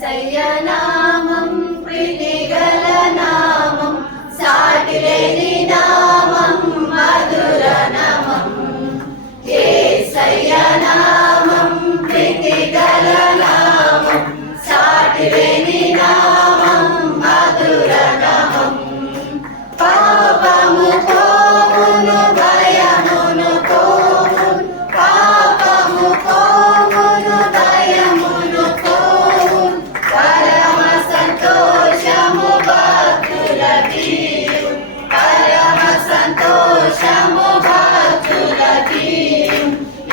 యేసయ్య నామం ప్రీతిగల నామం, సాటిలేని నామం, మధుర నామం. యేసయ్య నామం ప్రీతిగల నామం, సాటిలేని నామం, మధుర నామం. పాపము పోవును, భయమును పోవును, పాపము పోవును, భయమును పోవును, పరమ సంతోషము భక్తులకి, పరమ సంతోషము భక్తులకి.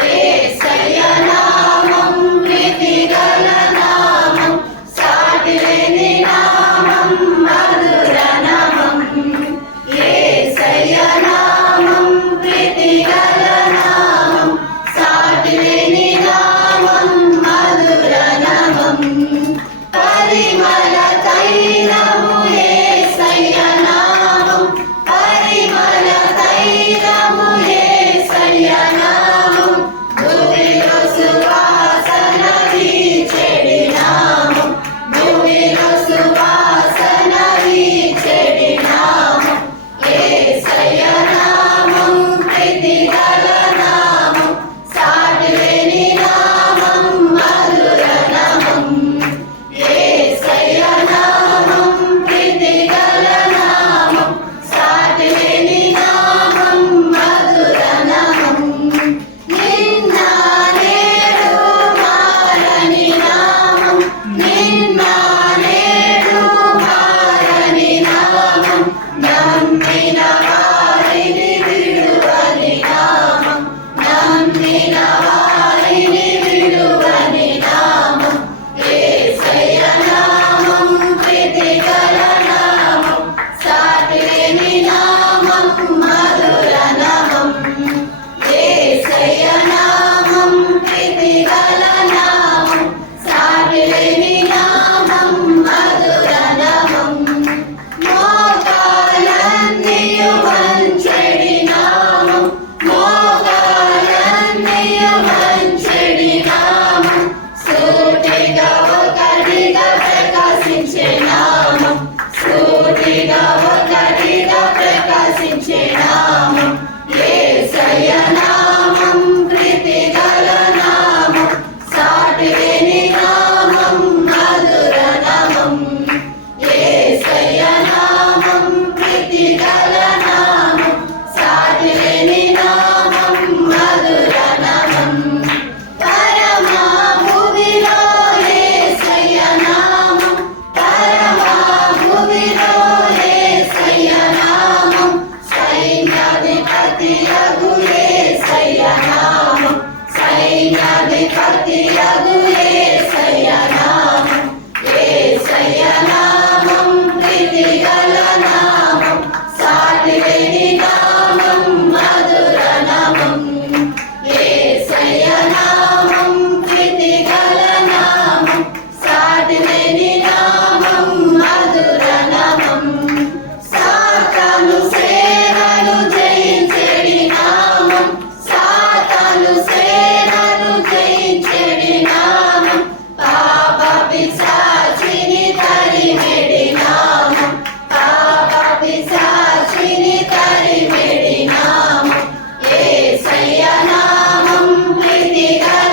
యేసయ్య నామం ప్రీతిగల నామం, సాటిలేని నామం, మధుర నామం. యేసయ్య నామం ప్రీతిగల నామం, సాటిలేని నామం, మధుర నామం. పరిమళ తైలము యేసయ్య నామం, పరిమళ తైలము యేసయ్య నామం, భూమిలో సువాసన వీచెడి నామం, భూమిలో సువాసన వీచెడి నామం. యేసయ్య నామం ప్రీతిగల నామం, సాటిలేని నామం, మధుర నామం. యేసయ్య నామం ప్రీతిగల నామం, సాటిలేని నామం, మధుర నామం. నిన్న నేడు మారని నామం, నిన్న నేడు మారని నామం, నమ్మిన వారిని విడువని నామం, నమ్మిన వారిని విడువని నామం. యేసయ్య నామం ప్రీతిగల నామం, సాటిలేని నామం, మధుర నామం. యేసయ్య నామం ప్రీతిగల నామం, సాటిలేని నామం, మధుర నామం. మోకాలన్నీయు వంచెడి నామం, మోకాలన్నీయు వంచెడి నామం, సూటిగా ఒకటిగా ప్రకాశించే నామం, సూటిగా ఒకటిగా ప్రకాశించే నామం. యేసయ్య నామం ప్రీతిగల నామం, సాటిలేని నామం, మధుర నామం. యేసయ్య నామం ప్రీతిగల నామం, సాటిలేని నామం, మధుర నామం. పరమ భూమిలో యేసయ్య నామం, పరమ భూమిలో యేసయ్య నామం, సైన్యాధిపతియగు యేసయ్య నామం, సైన్యాధిపతియగు యేసయ్య నామం. యేసయ్య నామం ప్రీతిగల నామం, సాటిలేని నామం, మధుర నామం. యేసయ్య నామం ప్రీతిగల నామం, సాటిలేని నామం, మధుర నామం. సాతాను సేనలు జయించెడి నామం, సాతాను సేనలు జయించెడి నామం, పాప పిశాచిని తరిమెడి నామం, పాప పిశాచిని తరిమెడి నామం. యేసయ్య నామం ప్రీతిగల